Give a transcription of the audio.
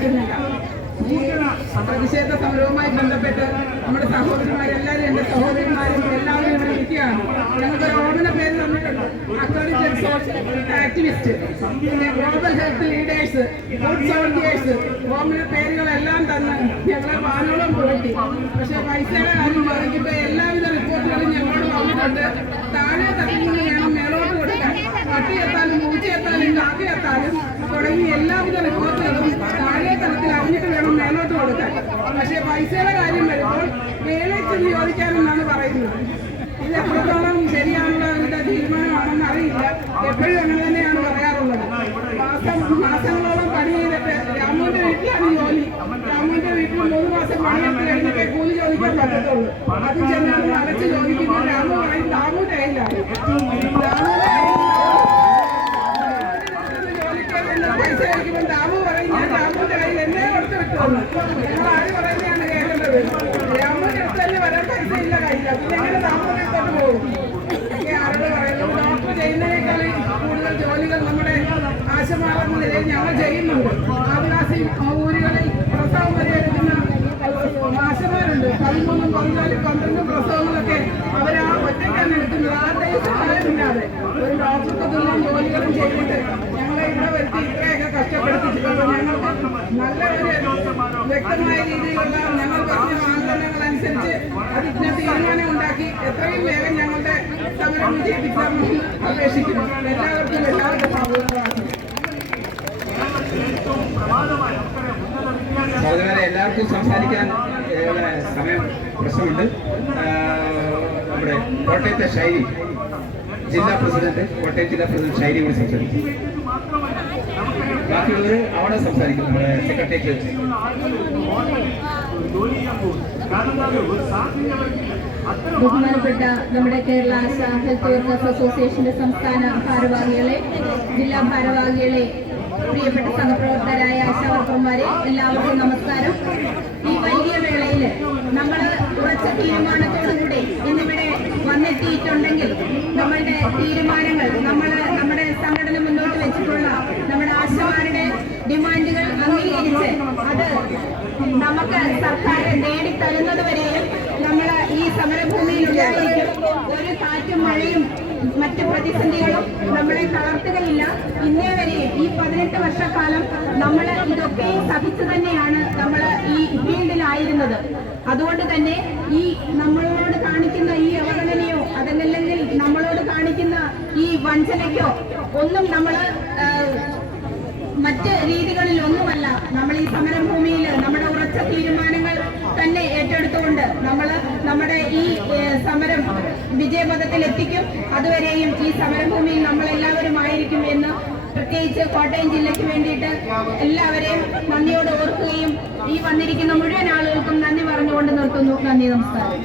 ഈ പ്രതിഷേധ സമരവുമായി ബന്ധപ്പെട്ട് നമ്മുടെ സഹോദരന്മാരെല്ലാവരും എന്റെ സഹോദരന്മാരും എല്ലാവരും ഇവിടെ നിൽക്കുകയാണ് ഞങ്ങൾക്ക് ഓമന പേര് തന്നിട്ടുണ്ട്. ആക്ടിവിസ്റ്റ് പിന്നെ ഗ്ലോബൽ ഹെൽത്ത് ലീഡേഴ്സ് ഫുഡ് പേരുകളെല്ലാം തന്ന് ഞങ്ങളെ വാനോളം പുരട്ടി. പക്ഷെ പൈസയുടെ കാര്യം പറയുമ്പോൾ എല്ലാവിധ റിപ്പോർട്ടുകളും ഞങ്ങളോട് വന്നിട്ടുണ്ട്. താഴെ തട്ടിൽ പക്ഷേ പൈസയുടെ കാര്യം വരുമ്പോൾ മേലേക്ക് നിയോഗിക്കാമെന്നാണ് പറയുന്നത്. ഇത് എത്രത്തോളം ശരിയാണുള്ള അവരുടെ തീരുമാനമാണെന്ന് അറിയില്ല. എപ്പോഴും അങ്ങനെ തന്നെയാണ് പറയാറുള്ളത്. മാസം മാസങ്ങളോളം പണി ചെയ്തിട്ട് രാമുവിന്റെ വീട്ടിലാണ് ജോലി. രാമുവിന്റെ വീട്ടിൽ മൂന്ന് മാസം പണിയെടുത്ത് കഴിഞ്ഞിട്ടേ കൂലി ചോദിക്കാൻ പറ്റത്തുള്ളൂ. അത് ചെന്നാണ് അടച്ച് ചോദിക്കുന്നത് രാമു പറയും ദാമുവിന്റെ കയ്യിലാണ് ജോലിക്കാരൻ പൈസ കഴിക്കുമ്പോൾ രാമു പറയും ഞാൻ രാമുവിന്റെ കയ്യിൽ എന്നെ കൊടുത്ത് വിട്ടുള്ളൂ നിലയിൽ ഞങ്ങൾ ചെയ്യുന്നുണ്ട്. ആദിവാസി ഊരുകളിൽ പ്രസവം പരിഹരിക്കുന്ന മാഷന്മാരുണ്ട്. പതിമൂന്നും പതിനാലും പന്ത്രണ്ടും പ്രസവങ്ങളൊക്കെ അവരാ ഒറ്റയ്ക്കാണ് എടുക്കുന്നത്. ആരുടെയും സഹായമില്ലാതെ ഒരു ഡോക്ടർക്ക് ജോലികളും ചെയ്തിട്ട് ഞങ്ങളെ ഇവിടെ വരുത്തി ഇത്രയൊക്കെ കഷ്ടപ്പെടുത്തിച്ചിട്ടുണ്ട് ഞങ്ങൾക്ക് നല്ല ഒരു വ്യക്തമായ രീതിയിലുള്ള ഞങ്ങൾ പറഞ്ഞ മാനദണ്ഡങ്ങൾ അനുസരിച്ച് അതിന് തീരുമാനം ഉണ്ടാക്കി എത്രയും വേഗം ഞങ്ങളുടെ സമരം വിജയിപ്പിക്കാമെന്ന് അപേക്ഷിക്കുന്നു. എല്ലാവർക്കും എല്ലാവർക്കും സഹോദരന്മാരെ എല്ലാവർക്കും സംസാരിക്കാൻ സമയം പ്രശ്നമുണ്ട്. നമ്മുടെ കോട്ടയത്തെ ശൈലി ജില്ലാ പ്രസിഡന്റ് കോട്ടയം ജില്ലാ പ്രസിഡന്റ് ശൈലി കൂടി സംസാരിക്കും. ബാക്കിയുള്ളത് അവിടെ സംസാരിക്കും നമ്മുടെ സെക്രട്ടേറിയറ്റ് ബഹുമാനപ്പെട്ട നമ്മുടെ കേരള സാഹിത്യ അസോസിയേഷന്റെ സംസ്ഥാന ഭാരവാഹികളെ ജില്ലാ ഭാരവാഹികളെ പ്രിയപ്പെട്ട സഹപ്രവർത്തകരായ ആശാവർക്കന്മാരെ എല്ലാവർക്കും നമസ്കാരം. ഈ വൈകിയ വേളയിൽ നമ്മൾ ഉറച്ച തീരുമാനത്തോടുകൂടി ഇന്നിവിടെ വന്നെത്തിയിട്ടുണ്ടെങ്കിൽ നമ്മളുടെ തീരുമാനങ്ങൾ നമ്മൾ നമ്മുടെ സംഘടന മുന്നോട്ട് വെച്ചിട്ടുള്ള നമ്മുടെ ആശമാരുടെ ഡിമാൻഡുകൾ അംഗീകരിച്ച് അത് നമുക്ക് സർക്കാർ നേടിത്തരുന്നത് വരെയും നമ്മൾ ഈ സമരഭൂമിയിൽ ഉണ്ടായിരിക്കും ഒരു കാറ്റും മഴയും മറ്റ് പ്രതിസന്ധികളും നമ്മളെ തളർത്തുകയില്ല. ഇന്നേ വരെയും ഈ പതിനെട്ട് വർഷക്കാലം നമ്മൾ ഇതൊക്കെയും സഹിച്ചു തന്നെയാണ് നമ്മൾ ഈ ഫീൽഡിലായിരുന്നത്. അതുകൊണ്ട് തന്നെ ഈ നമ്മളോട് കാണിക്കുന്ന ഈ അവഗണനയോ അതല്ലെങ്കിൽ നമ്മളോട് കാണിക്കുന്ന ഈ വഞ്ചനയ്ക്കോ ഒന്നും നമ്മൾ മറ്റ് രീതികളിൽ ഒന്നുമല്ല നമ്മൾ ഈ സമരഭൂമിയിൽ നമ്മുടെ ഉറച്ച തീരുമാനങ്ങൾ തന്നെ ഏറ്റെടുത്തുകൊണ്ട് നമ്മൾ നമ്മുടെ ഈ സമരം വിജയപഥത്തിൽ എത്തിക്കും അതുവരെയും ഈ സമരഭൂമിയിൽ നമ്മൾ എല്ലാവരും ആയിരിക്കും എന്ന് പ്രത്യേകിച്ച് കോട്ടയം ജില്ലയ്ക്ക് വേണ്ടിയിട്ട് എല്ലാവരെയും നന്ദിയോട് ഓർക്കുകയും ഈ വന്നിരിക്കുന്ന മുഴുവൻ ആളുകൾക്കും നന്ദി പറഞ്ഞുകൊണ്ട് നിർത്തുന്നു. നന്ദി നമസ്കാരം.